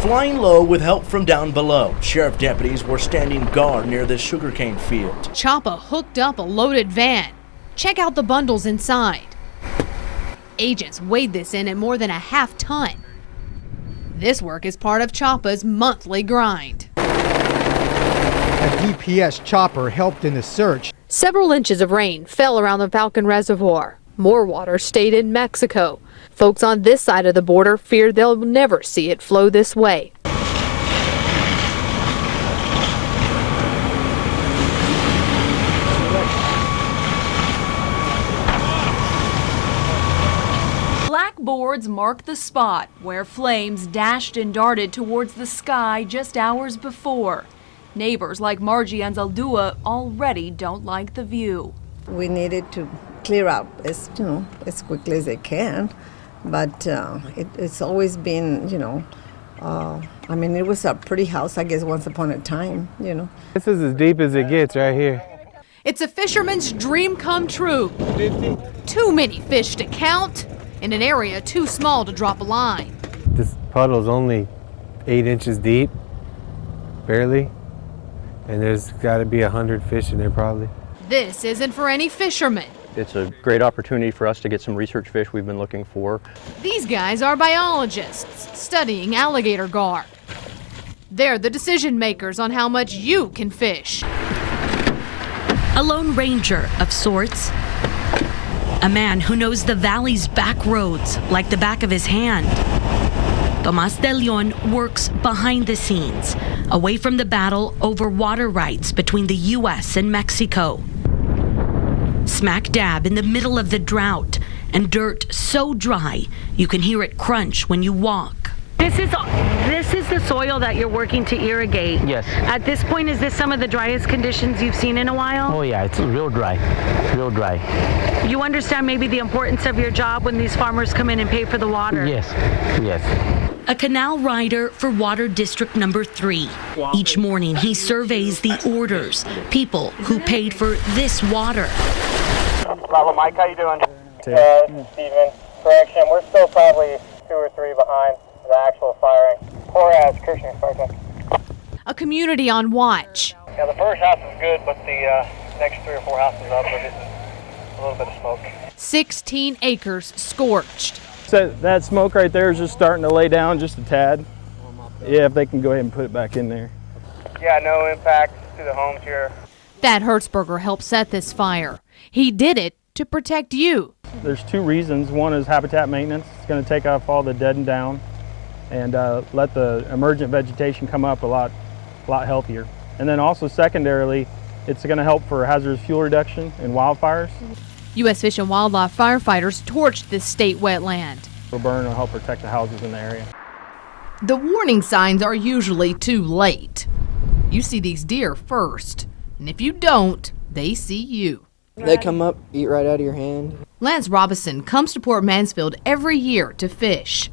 Flying low with help from down below, sheriff deputies were standing guard near this sugarcane field. Choppa hooked up a loaded van. Check out the bundles inside. Agents weighed this in at more than a half ton. This work is part of Choppa's monthly grind. A DPS chopper helped in the search. Several inches of rain fell around the Falcon Reservoir. More water stayed in Mexico. Folks on this side of the border fear they'll never see it flow this way. Blackboards mark the spot where flames dashed and darted towards the sky just hours before. Neighbors like Margie and Zaldua already don't like the view. We needed to clear out as quickly as they can, but it's always been, I mean, it was a pretty house, I guess, once upon a time, This is as deep as it gets right here. It's a fisherman's dream come true. 50. Too many fish to count in an area too small to drop a line. This puddle's only 8 inches deep, barely, and there's got to be 100 fish in there probably. This isn't for any fisherman. It's a great opportunity for us to get some research fish we've been looking for. These guys are biologists studying alligator gar. They're the decision makers on how much you can fish. A lone ranger of sorts. A man who knows the valley's back roads like the back of his hand. Tomas de Leon works behind the scenes, away from the battle over water rights between the U.S. and Mexico. Smack dab in the middle of the drought, and dirt so dry you can hear it crunch when you walk. This is the soil that you're working to irrigate. Yes. At this point, is this some of the driest conditions you've seen in a while? Oh yeah, it's real dry, real dry. You understand maybe the importance of your job when these farmers come in and pay for the water? Yes, yes. A canal rider for Water District Number 3. Each morning he surveys the orders, people who paid for this water. Bravo, Mike, how you doing? Steven, correction, we're still probably 2 or 3 behind the actual firing. Poor as Christian fighting. A community on watch. Yeah, the first house is good, but the next 3 or 4 houses up, we're getting a little bit of smoke. 16 acres scorched. So that smoke right there is just starting to lay down just a tad. Yeah, if they can go ahead and put it back in there. Yeah, no impact to the homes here. Thad Hertzberger helped set this fire. He did it to protect you. There's 2 reasons. One is habitat maintenance. It's going to take off all the dead and down and let the emergent vegetation come up a lot healthier. And then also secondarily, it's going to help for hazardous fuel reduction in wildfires. U.S. Fish and Wildlife firefighters torched this state wetland. The burn will help protect the houses in the area. The warning signs are usually too late. You see these deer first, and if you don't, they see you. They come up, eat right out of your hand. Lance Robinson comes to Port Mansfield every year to fish,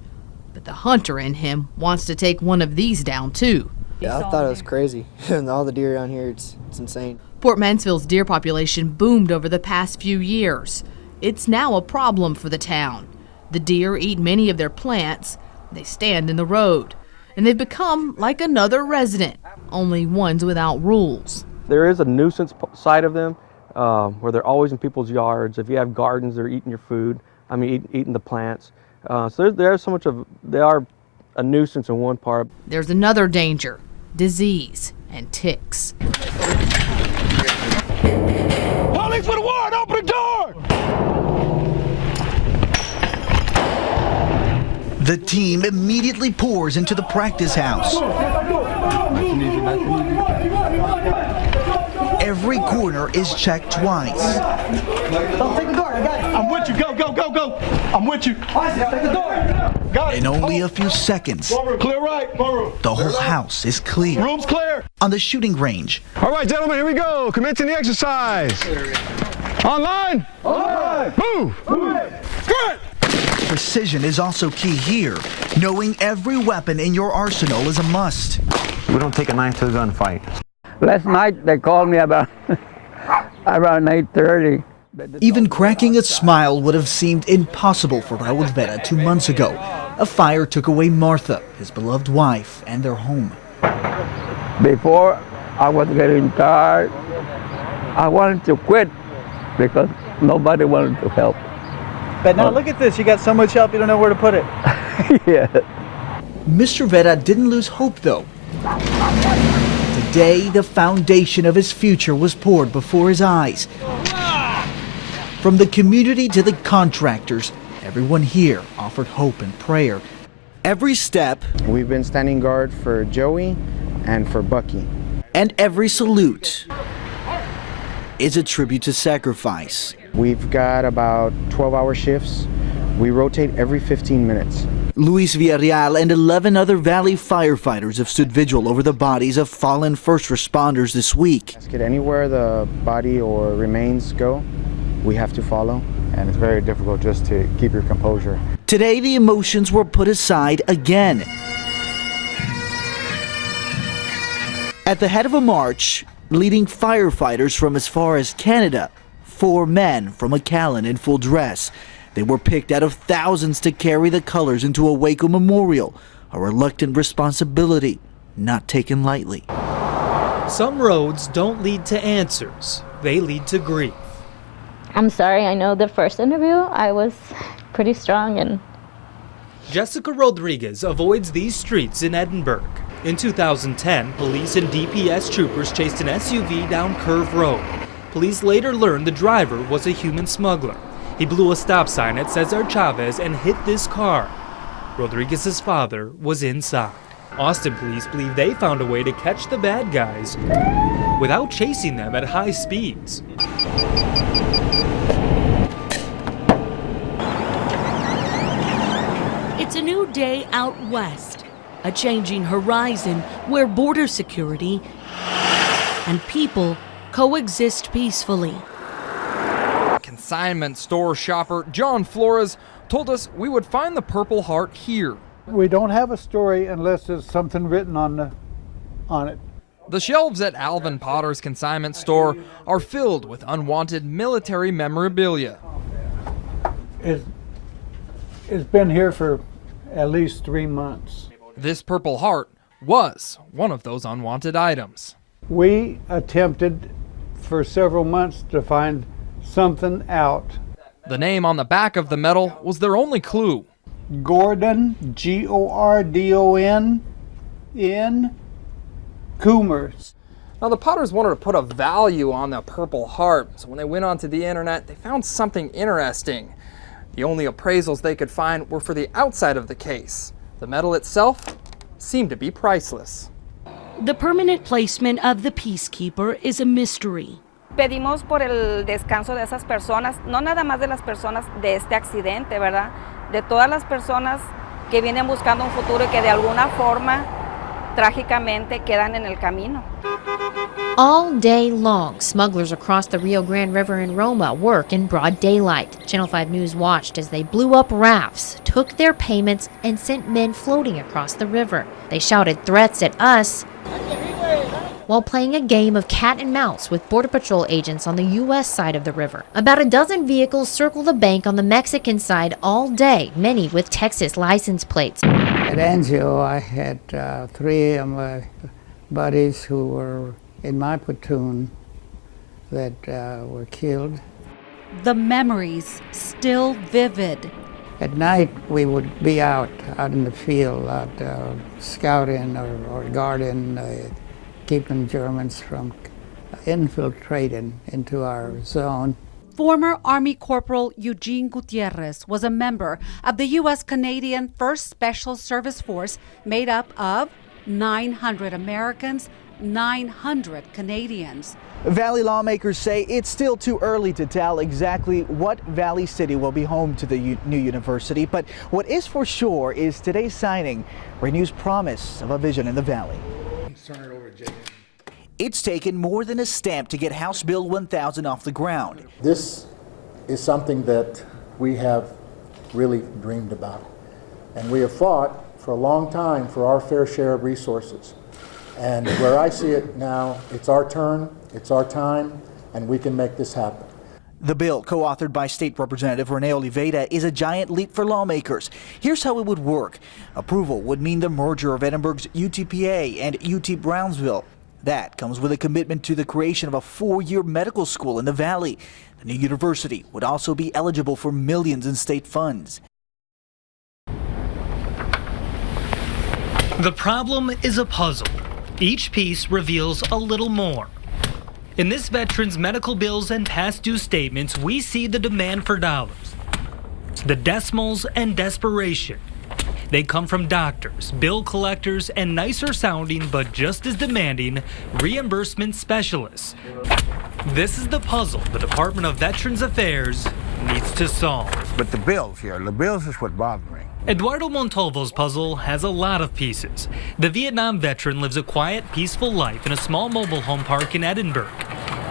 but the hunter in him wants to take one of these down too. Yeah, I thought it was crazy. All the deer around here, it's insane. Port Mansfield's deer population boomed over the past few years. It's now a problem for the town. The deer eat many of their plants. They stand in the road, and they've become like another resident, only ones without rules. There is a nuisance side of them where they're always in people's yards. If you have gardens, they're eating your food. Eating the plants. So there's so much of, they are a nuisance in one part. There's another danger, disease and ticks. Police with a warrant, open the door! The team immediately pours into the practice house. Every corner is checked twice. Don't take the door, I got it. I'm with you, go, go, go, go. I'm with you. Take the door. Got it. In only a few seconds, clear right. The whole house is clear. Room's clear. On the shooting range. All right, gentlemen, here we go. Commencing the exercise. Online. Online. Move. Good. Precision is also key here. Knowing every weapon in your arsenal is a must. We don't take a knife to a gunfight. Last night they called me about around 8:30. Even cracking a smile would have seemed impossible for Raul Vera 2 months ago. A fire took away Martha, his beloved wife, and their home. Before, I was getting tired. I wanted to quit because nobody wanted to help. But now look at this. You got so much help, you don't know where to put it. Yeah. Mr. Vera didn't lose hope, though. Today, the foundation of his future was poured before his eyes. From the community to the contractors, everyone here offered hope and prayer. Every step, we've been standing guard for Joey and for Bucky. And every salute is a tribute to sacrifice. We've got about 12-hour shifts. We rotate every 15 minutes. Luis Villarreal and 11 other Valley firefighters have stood vigil over the bodies of fallen first responders this week. Anywhere the body or remains go, we have to follow. And it's very difficult just to keep your composure. Today, the emotions were put aside again. At the head of a march, leading firefighters from as far as Canada, 4 men from McAllen in full dress. They were picked out of thousands to carry the colors into a Waco memorial, a reluctant responsibility not taken lightly. Some roads don't lead to answers, they lead to grief. I'm sorry, I know the first interview I was pretty strong and... Jessica Rodriguez avoids these streets in Edinburgh. In 2010, police and DPS troopers chased an SUV down Curve Road. Police later learned the driver was a human smuggler. He blew a stop sign at Cesar Chavez and hit this car. Rodriguez's father was inside. Austin police believe they found a way to catch the bad guys without chasing them at high speeds. It's a new day out west, a changing horizon where border security and people coexist peacefully. Consignment store shopper John Flores told us we would find the Purple Heart here. We don't have a story unless there's something written on it. The shelves at Alvin Potter's consignment store are filled with unwanted military memorabilia. It's been here for at least 3 months. This Purple Heart was one of those unwanted items. We attempted for several months to find something out. The name on the back of the medal was their only clue. Gordon, Gordon, in Coomers. Now the Potters wanted to put a value on the Purple Heart, so when they went onto the internet, they found something interesting. The only appraisals they could find were for the outside of the case. The medal itself seemed to be priceless. The permanent placement of the Peacekeeper is a mystery. Pedimos por el descanso de esas personas, no nada más de las personas de este accidente, ¿verdad? De todas las personas que vienen buscando un futuro y que de alguna forma trágicamente quedan en el camino. All day long, smugglers across the Rio Grande River in Roma work in broad daylight. Channel 5 News watched as they blew up rafts, took their payments, and sent men floating across the river. They shouted threats at us while playing a game of cat and mouse with Border Patrol agents on the U.S. side of the river. About a dozen vehicles circle the bank on the Mexican side all day, many with Texas license plates. At Anzio, I had 3 of my buddies who were in my platoon that were killed. The memories still vivid. At night, we would be out in the field, out scouting or guarding, keeping Germans from infiltrating into our zone. Former Army Corporal Eugene Gutierrez was a member of the U.S.-Canadian 1st Special Service Force made up of 900 Americans, 900 Canadians. Valley lawmakers say it's still too early to tell exactly what Valley City will be home to the new university, but what is for sure is today's signing renews promise of a vision in the Valley. Turn it over to Jay. It's taken more than a stamp to get House Bill 1000 off the ground. This is something that we have really dreamed about, and we have fought for a long time for our fair share of resources. And where I see it now, it's our turn, it's our time, and we can make this happen. The bill, co-authored by State Representative Rene Oliveira, is a giant leap for lawmakers. Here's how it would work. Approval would mean the merger of Edinburgh's UTPA and UT Brownsville. That comes with a commitment to the creation of a 4-year medical school in the valley. The new university would also be eligible for millions in state funds. The problem is a puzzle. Each piece reveals a little more. In this veteran's medical bills and past due statements, we see the demand for dollars, the decimals and desperation. They come from doctors, bill collectors, and nicer sounding but just as demanding reimbursement specialists. This is the puzzle the Department of Veterans Affairs needs to solve. But the bills is what bothers me. Eduardo Montalvo's puzzle has a lot of pieces. The Vietnam veteran lives a quiet, peaceful life in a small mobile home park in Edinburgh.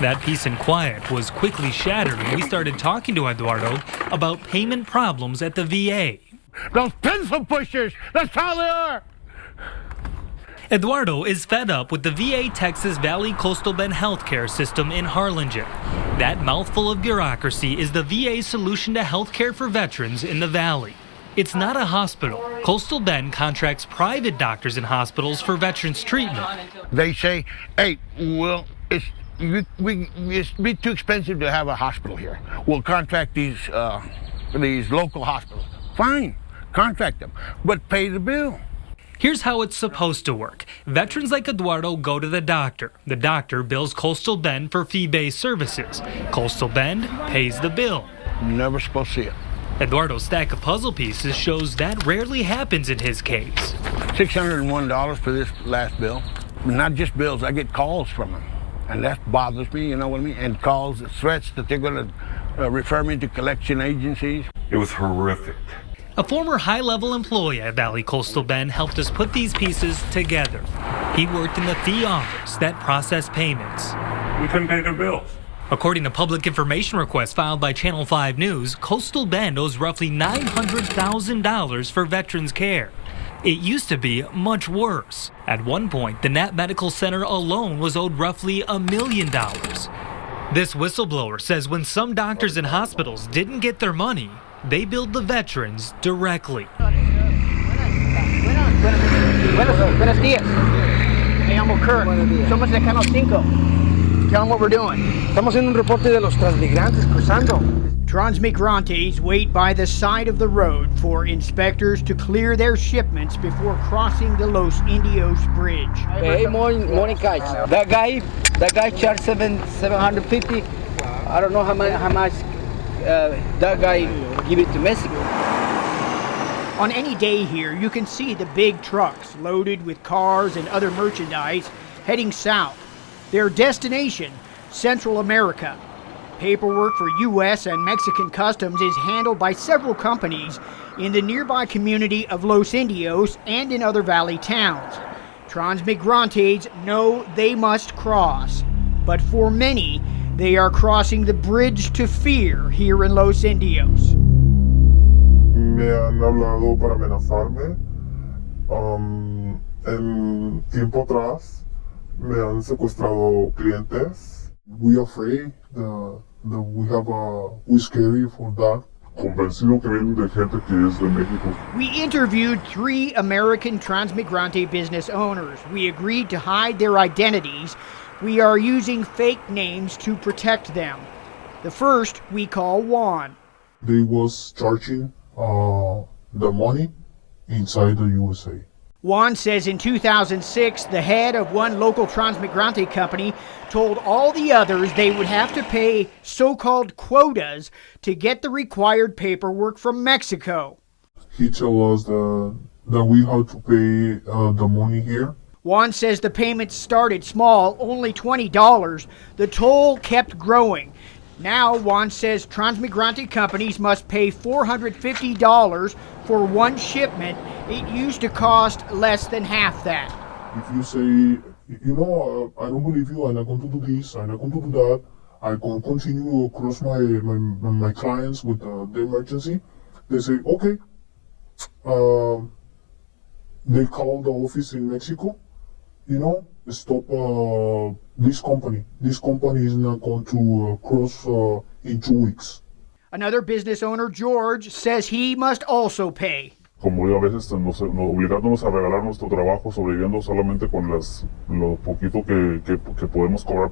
That peace and quiet was quickly shattered when we started talking to Eduardo about payment problems at the VA. Those pencil pushers, that's all they are. Eduardo is fed up with the VA Texas Valley Coastal Bend healthcare system in Harlingen. That mouthful of bureaucracy is the VA's solution to healthcare for veterans in the valley. It's not a hospital. Coastal Bend contracts private doctors and hospitals for veterans treatment. They say, hey, well, it's be too expensive to have a hospital here. We'll contract these local hospitals. Fine, contract them, but pay the bill. Here's how it's supposed to work. Veterans like Eduardo go to the doctor. The doctor bills Coastal Bend for fee-based services. Coastal Bend pays the bill. Never supposed to see it. Eduardo's stack of puzzle pieces shows that rarely happens in his case. $601 for this last bill. Not just bills, I get calls from them. And that bothers me, you know what I mean? And calls, threats that they're going to refer me to collection agencies. It was horrific. A former high-level employee at Valley Coastal Bend helped us put these pieces together. He worked in the fee office that processed payments. We couldn't pay their bills. According to public information requests filed by Channel 5 News, Coastal Bend owes roughly $900,000 for veterans care. It used to be much worse. At one point, the Nat Medical Center alone was owed roughly $1 million. This whistleblower says when some doctors and hospitals didn't get their money, they billed the veterans directly. Buenos dias. Me llamo Kurt. Somos de Canal 5. Tell them what we're doing. Estamos haciendo un reporte de los transmigrantes cruzando. Transmigrantes wait by the side of the road for inspectors to clear their shipments before crossing the Los Indios Bridge. Hey, morning guys. That guy charged $750. I don't know how much that guy give it to Mexico. On any day here, you can see the big trucks loaded with cars and other merchandise heading south. Their destination, Central America. Paperwork for U.S. and Mexican customs is handled by several companies in the nearby community of Los Indios and in other valley towns. Transmigrantes know they must cross, but for many, they are crossing the bridge to fear here in Los Indios. Me han hablado para amenazarme. En tiempo atrás me han secuestrado clientes. We afraid that we have we scary for that. Convencido que vienen de gente que es de México. We interviewed 3 American Transmigrante business owners. We agreed to hide their identities. We are using fake names to protect them. The first we call Juan. They was charging the money inside the USA. Juan says in 2006, the head of one local Transmigrante company told all the others they would have to pay so-called quotas to get the required paperwork from Mexico. He told us that we had to pay the money here. Juan says the payments started small, only $20. The toll kept growing. Now, Juan says Transmigrante companies must pay $450 for one shipment. It used to cost less than half that. If you say, I don't believe you, I'm not going to do this, I'm not going to do that, I'm going to continue across my clients with the emergency, they say, okay. They call the office in Mexico, stop this company is not going to cross in 2 weeks. Another business owner, George, says he must also pay. Como digo, a veces obligándonos a regalar nuestro trabajo, sobreviviendo solamente con lo poquito que podemos cobrar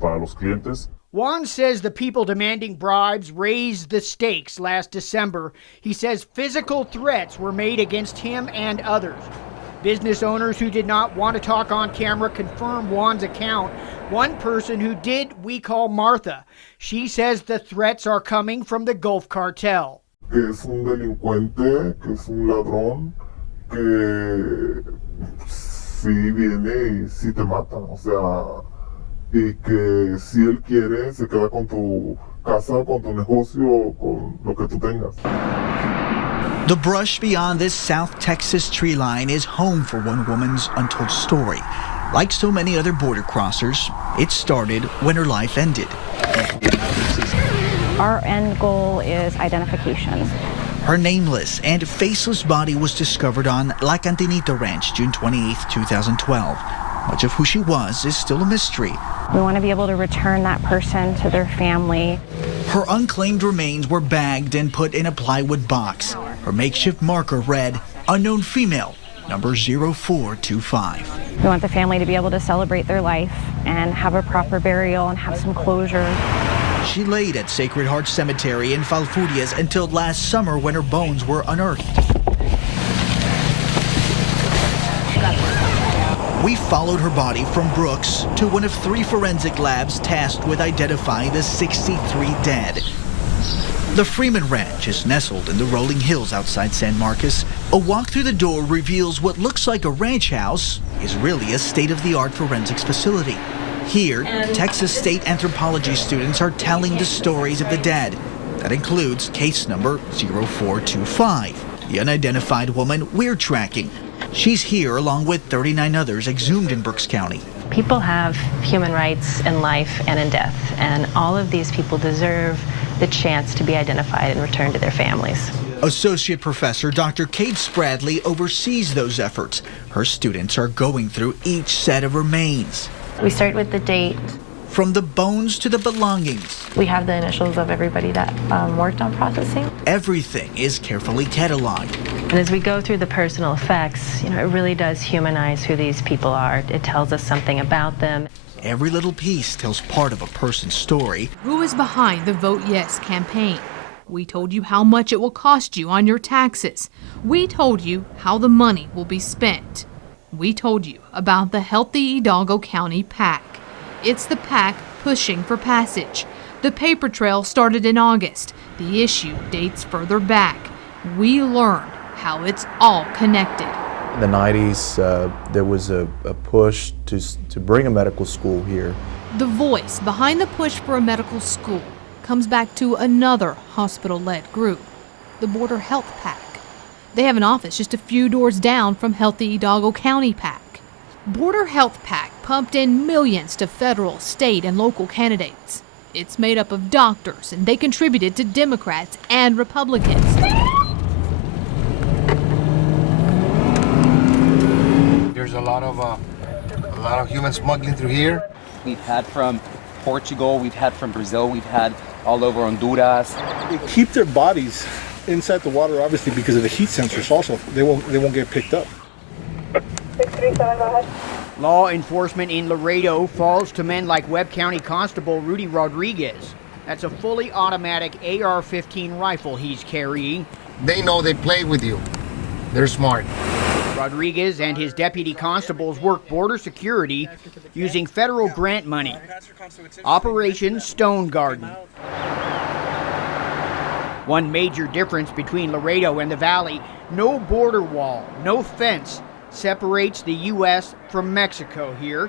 para los clientes. Juan says the people demanding bribes raised the stakes last December. He says physical threats were made against him and others. Business owners who did not want to talk on camera confirm Juan's account. One person who did, we call Martha. She says the threats are coming from the Gulf Cartel. Que es un delincuente, que es un ladrón, que si viene y si te mata, o sea, y que si él quiere se queda con tu casa, con tu negocio, con lo que tú tengas. The brush beyond this South Texas tree line is home for one woman's untold story. Like so many other border crossers, it started when her life ended. Our end goal is identification. Her nameless and faceless body was discovered on La Cantinita Ranch, June 28, 2012. Much of who she was is still a mystery. We want to be able to return that person to their family. Her unclaimed remains were bagged and put in a plywood box. Her makeshift marker read, unknown female, number 0425. We want the family to be able to celebrate their life and have a proper burial and have some closure. She laid at Sacred Heart Cemetery in Falfurrias until last summer when her bones were unearthed. We followed her body from Brooks to one of 3 forensic labs tasked with identifying the 63 dead. The Freeman Ranch is nestled in the rolling hills outside San Marcos. A walk through the door reveals what looks like a ranch house is really a state-of-the-art forensics facility. Here, Texas State anthropology students are telling the stories of the dead. That includes case number 0425, the unidentified woman we're tracking. She's here along with 39 others exhumed in Brooks County. People have human rights in life and in death, and all of these people deserve the chance to be identified and returned to their families. Associate Professor Dr. Kate Spradley oversees those efforts. Her students are going through each set of remains. We start with the date. From the bones to the belongings. We have the initials of everybody that worked on processing. Everything is carefully cataloged. And as we go through the personal effects, it really does humanize who these people are. It tells us something about them. Every little piece tells part of a person's story. Who is behind the Vote Yes campaign? We told you how much it will cost you on your taxes. We told you how the money will be spent. We told you about the Healthy Hidalgo County PAC. It's the PAC pushing for passage. The paper trail started in August. The issue dates further back. We learned how it's all connected. In the 90s, there was a push to bring a medical school here. The voice behind the push for a medical school comes back to another hospital-led group, the Border Health PAC. They have an office just a few doors down from Healthy Hidalgo County PAC. Border Health PAC pumped in millions to federal, state, and local candidates. It's made up of doctors, and they contributed to Democrats and Republicans. There's a lot of human smuggling through here. We've had from Portugal, we've had from Brazil, we've had all over Honduras. They keep their bodies inside the water, obviously, because of the heat sensors also. They won't get picked up. 637, go ahead. Law enforcement in Laredo falls to men like Webb County Constable Rudy Rodriguez. That's a fully automatic AR-15 rifle he's carrying. They know they play with you. They're smart. Rodriguez and his deputy constables work border security using federal grant money. Operation Stone Garden. One major difference between Laredo and the Valley, no border wall, no fence separates the U.S. from Mexico here.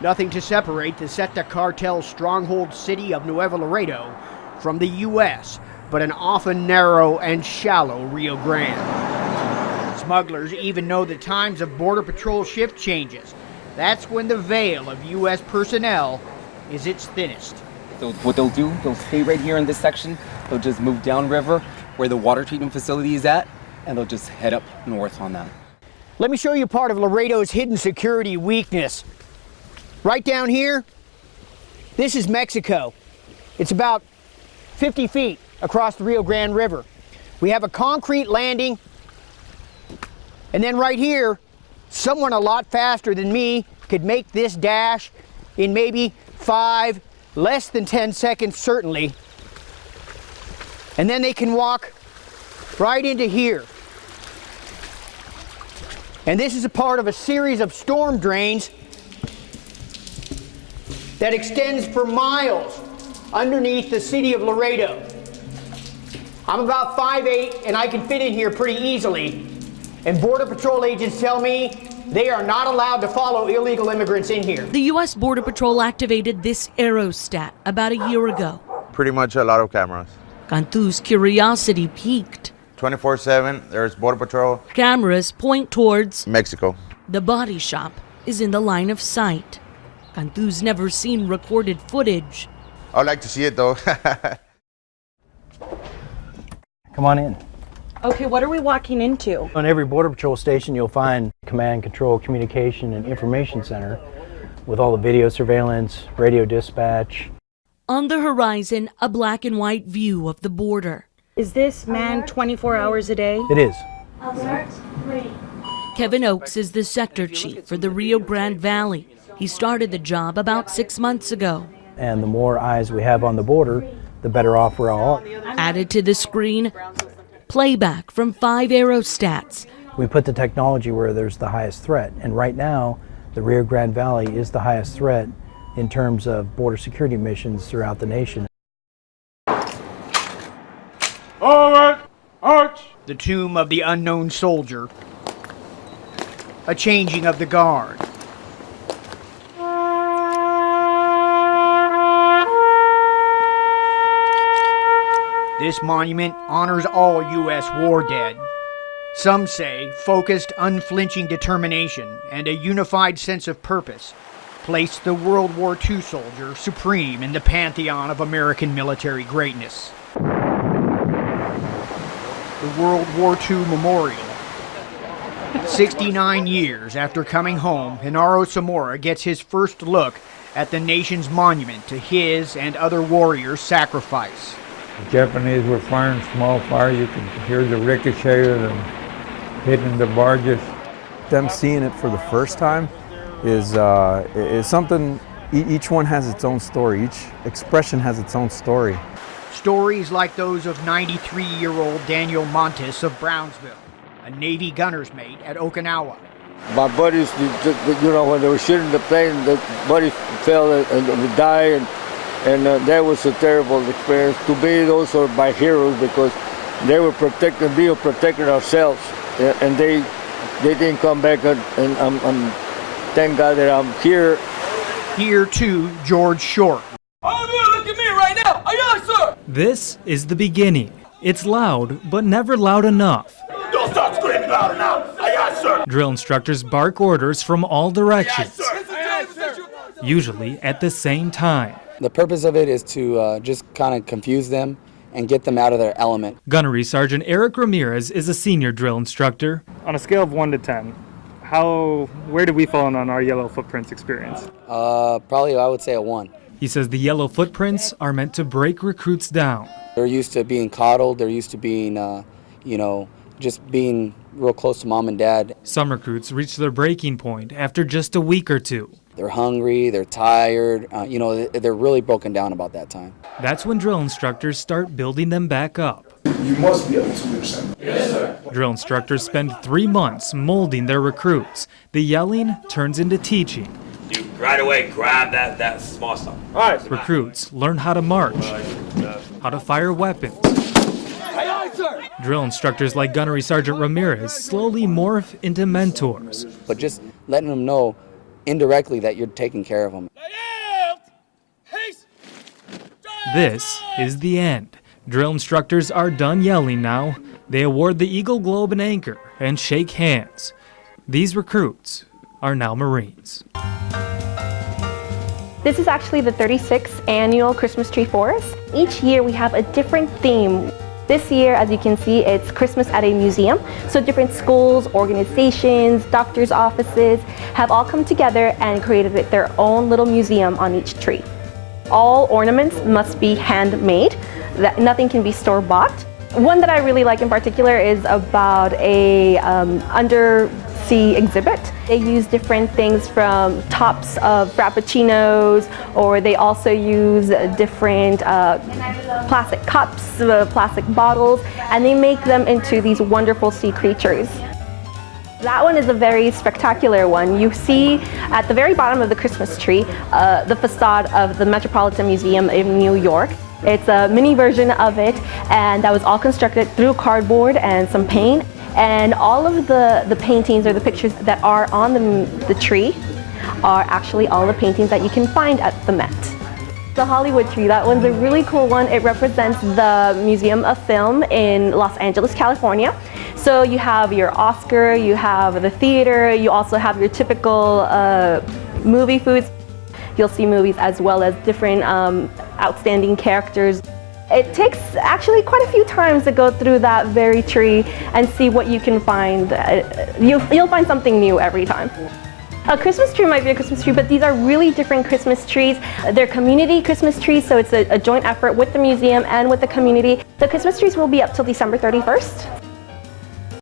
Nothing to separate the Zeta cartel's stronghold city of Nuevo Laredo from the U.S., but an often narrow and shallow Rio Grande. Smugglers even know the times of Border Patrol shift changes. That's when the veil of U.S. personnel is its thinnest. So what they'll do, they'll stay right here in this section. They'll just move downriver where the water treatment facility is at, and they'll just head up north on that. Let me show you part of Laredo's hidden security weakness. Right down here, this is Mexico. It's about 50 feet across the Rio Grande River. We have a concrete landing, and then right here, someone a lot faster than me could make this dash in maybe 5, less than 10 seconds certainly. And then they can walk right into here. And this is a part of a series of storm drains that extends for miles underneath the city of Laredo. I'm about 5'8", and I can fit in here pretty easily. And Border Patrol agents tell me they are not allowed to follow illegal immigrants in here. The U.S. Border Patrol activated this aerostat about a year ago. Pretty much a lot of cameras. Cantu's curiosity peaked. 24/7, there's Border Patrol. Cameras point towards Mexico. The body shop is in the line of sight. Cantu's never seen recorded footage. I'd like to see it though. Come on in. Okay, what are we walking into? On every Border Patrol station, you'll find command, control, communication, and information center with all the video surveillance, radio dispatch. On the horizon, a black and white view of the border. Is this manned 24 hours a day? It is. Alert 3. Kevin Oakes is the sector chief for the Rio Grande Valley. He started the job about 6 months ago. And the more eyes we have on the border, the better off we're all. Added to the screen, playback from 5 aerostats. We put the technology where there's the highest threat. And right now, the Rio Grande Valley is the highest threat in terms of border security missions throughout the nation. All right, arch! The tomb of the unknown soldier. A changing of the guard. This monument honors all U.S. war dead. Some say focused, unflinching determination and a unified sense of purpose placed the World War II soldier supreme in the pantheon of American military greatness. The World War II Memorial. 69 years after coming home, Genaro Zamora gets his first look at the nation's monument to his and other warriors' sacrifice. The Japanese were firing small fire. You could hear the ricochet of them hitting the barges. Them seeing it for the first time is something. Each one has its own story. Each expression has its own story. Stories like those of 93-year-old Daniel Montes of Brownsville, a Navy gunner's mate at Okinawa. My buddies, when they were shooting the plane, the buddies fell and died, and that was a terrible experience. To me, those are my heroes because they were protecting ourselves, and they didn't come back, and I'm thank God that I'm here. Here too, George Short. Look at me right now! Aye, sir! This is the beginning. It's loud, but never loud enough. Don't start screaming loud enough! Aye, sir! Drill instructors bark orders from all directions, usually at the same time. The purpose of it is to just kind of confuse them and get them out of their element. Gunnery Sergeant Eric Ramirez is a senior drill instructor. On a scale of 1 to 10, where do we fall on our yellow footprints experience? Probably I would say a 1. He says the yellow footprints are meant to break recruits down. They're used to being coddled. They're used to being, just being real close to mom and dad. Some recruits reach their breaking point after just a week or two. They're hungry, they're tired, they're really broken down about that time. That's when drill instructors start building them back up. You must be able to understand. Yes, sir. Drill instructors spend 3 months molding their recruits. The yelling turns into teaching. You right away grab that small stuff. All right. Recruits learn how to march, how to fire weapons. Aye, sir! Drill instructors like Gunnery Sergeant Ramirez slowly morph into mentors. But just letting them know indirectly that you're taking care of them. This is the end. Drill instructors are done yelling now. They award the Eagle Globe and Anchor and shake hands. These recruits are now Marines. This is actually the 36th annual Christmas Tree Forest. Each year we have a different theme. This year, as you can see, it's Christmas at a museum. So different schools, organizations, doctors' offices have all come together and created their own little museum on each tree. All ornaments must be handmade. That nothing can be store-bought. One that I really like in particular is about a undersea exhibit. They use different things from tops of frappuccinos, or they also use different plastic cups, plastic bottles, and they make them into these wonderful sea creatures. That one is a very spectacular one. You see at the very bottom of the Christmas tree, the facade of the Metropolitan Museum in New York. It's a mini version of it, and that was all constructed through cardboard and some paint. And all of the paintings or the pictures that are on the tree are actually all the paintings that you can find at the Met. The Hollywood tree, that one's a really cool one. It represents the Museum of Film in Los Angeles, California. So you have your Oscar, you have the theater, you also have your typical movie foods. You'll see movies as well as different outstanding characters. It takes actually quite a few times to go through that very tree and see what you can find. You'll find something new every time. A Christmas tree might be a Christmas tree, but these are really different Christmas trees. They're community Christmas trees, so it's a joint effort with the museum and with the community. The Christmas trees will be up till December 31st.